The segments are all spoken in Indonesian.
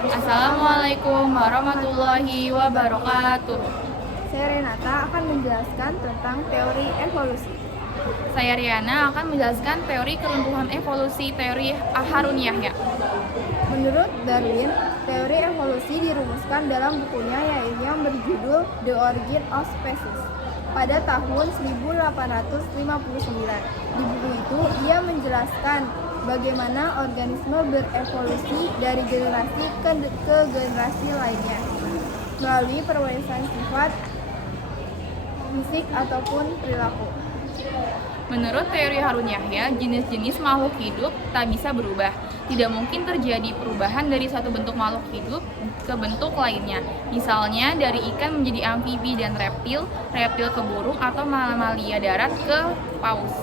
Assalamualaikum warahmatullahi wabarakatuh. Saya Renata akan menjelaskan tentang teori evolusi. Saya Riana akan menjelaskan teori keruntuhan evolusi teori Harun Yahya. Menurut Darwin, teori evolusi dirumuskan dalam bukunya yang berjudul The Origin of Species pada tahun 1859. Di buku itu, ia menjelaskan bagaimana organisme berevolusi dari generasi ke generasi lainnya melalui perwarisan sifat, fisik ataupun perilaku. Menurut teori Harun Yahya, jenis-jenis makhluk hidup tak bisa berubah. Tidak mungkin terjadi perubahan dari satu bentuk makhluk hidup ke bentuk lainnya. Misalnya dari ikan menjadi amfibi dan reptil, reptil ke burung atau mamalia darat ke paus.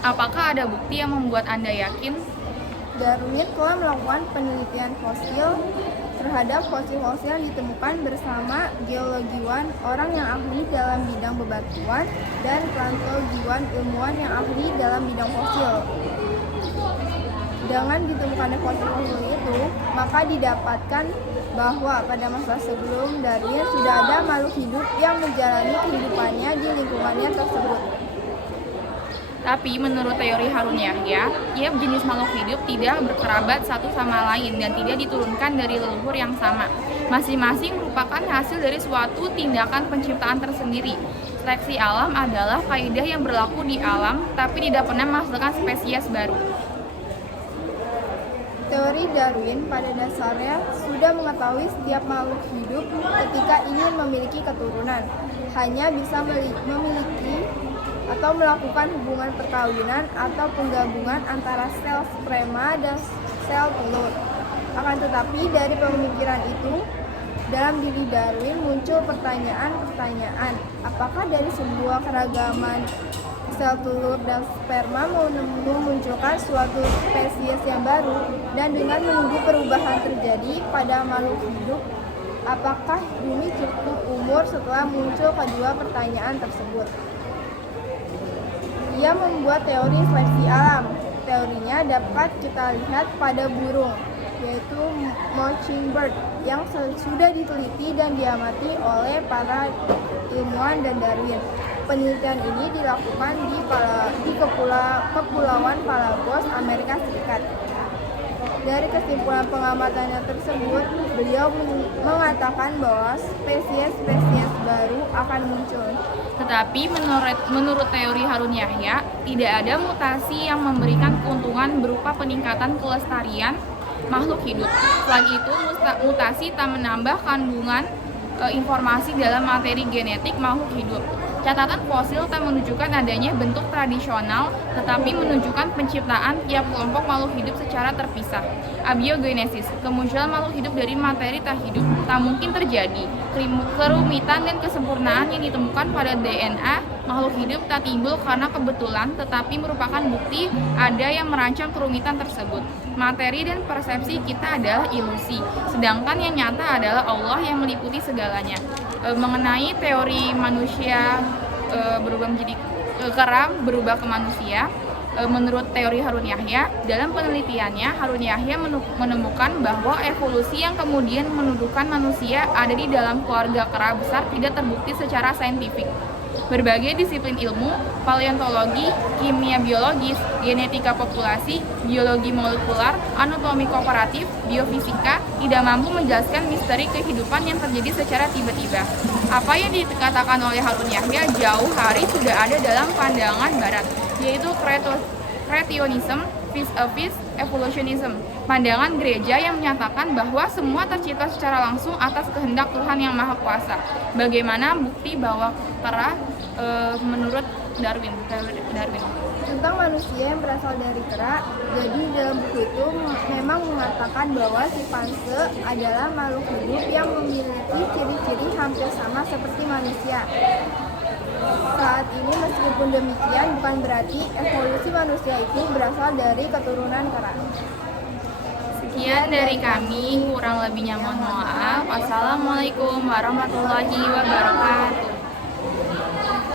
Apakah ada bukti yang membuat Anda yakin? Darwin telah melakukan penelitian fosil terhadap fosil-fosil yang ditemukan bersama geologiwan, orang yang ahli dalam bidang bebatuan, dan paleontologiwan, ilmuwan yang ahli dalam bidang fosil. Dengan ditemukannya fosil-fosil itu, maka didapatkan bahwa pada masa sebelum Darwin sudah ada makhluk hidup yang menjalani kehidupannya di lingkungannya tersebut. Tapi menurut teori Harun Yahya, tiap jenis makhluk hidup tidak berkerabat satu sama lain dan tidak diturunkan dari leluhur yang sama. Masing-masing merupakan hasil dari suatu tindakan penciptaan tersendiri. Seleksi alam adalah kaidah yang berlaku di alam, tapi tidak pernah menghasilkan spesies baru. Teori Darwin pada dasarnya sudah mengetahui setiap makhluk hidup ketika ingin memiliki keturunan hanya bisa memiliki atau melakukan hubungan perkawinan atau penggabungan antara sel sperma dan sel telur. Akan tetapi dari pemikiran itu, dalam diri Darwin muncul pertanyaan-pertanyaan. Apakah dari sebuah keragaman sel telur dan sperma memunculkan suatu spesies yang baru, dan dengan menunggu perubahan terjadi pada makhluk hidup, apakah bumi cukup umur setelah muncul kedua pertanyaan tersebut? Ia membuat teori seleksi alam. Teorinya dapat kita lihat pada burung, yaitu mockingbird, yang sudah diteliti dan diamati oleh para ilmuwan dan Darwin. Penelitian ini dilakukan di Kepulauan Palagos, Amerika Serikat. Dari kesimpulan pengamatannya tersebut, beliau mengatakan bahwa spesies-spesies baru akan muncul. Tetapi menurut teori Harun Yahya, tidak ada mutasi yang memberikan keuntungan berupa peningkatan kelestarian makhluk hidup. Selain itu, mutasi tak menambah kandungan informasi dalam materi genetik makhluk hidup. Catatan fosil tak menunjukkan adanya bentuk tradisional, tetapi menunjukkan penciptaan tiap kelompok makhluk hidup secara terpisah. Abiogenesis, kemunculan makhluk hidup dari materi tak hidup, tak mungkin terjadi. Kerumitan dan kesempurnaan yang ditemukan pada DNA makhluk hidup tak timbul karena kebetulan, tetapi merupakan bukti ada yang merancang kerumitan tersebut. Materi dan persepsi kita adalah ilusi, sedangkan yang nyata adalah Allah yang meliputi segalanya. Mengenai teori manusia berubah menjadi kera berubah ke manusia, menurut teori Harun Yahya, dalam penelitiannya Harun Yahya menemukan bahwa evolusi yang kemudian menuduhkan manusia ada di dalam keluarga kera besar tidak terbukti secara saintifik. Berbagai disiplin ilmu, paleontologi, kimia biologis, genetika populasi, biologi molekular, anatomi kooperatif, biofisika tidak mampu menjelaskan misteri kehidupan yang terjadi secara tiba-tiba. Apa yang dikatakan oleh Harun Yahya jauh hari sudah ada dalam pandangan Barat, yaitu creationism vis-a-vis evolutionism, pandangan gereja yang menyatakan bahwa semua tercipta secara langsung atas kehendak Tuhan yang Maha Kuasa. Bagaimana bukti bahwa kera menurut Darwin? Tentang manusia yang berasal dari kera, jadi dalam buku itu memang mengatakan bahwa simpanse adalah makhluk hidup yang memiliki ciri-ciri hampir sama seperti manusia. Saat ini meskipun demikian bukan berarti evolusi manusia itu berasal dari keturunan kera. Sekian dari kami, kurang lebihnya mohon maaf. Wassalamualaikum warahmatullahi wabarakatuh.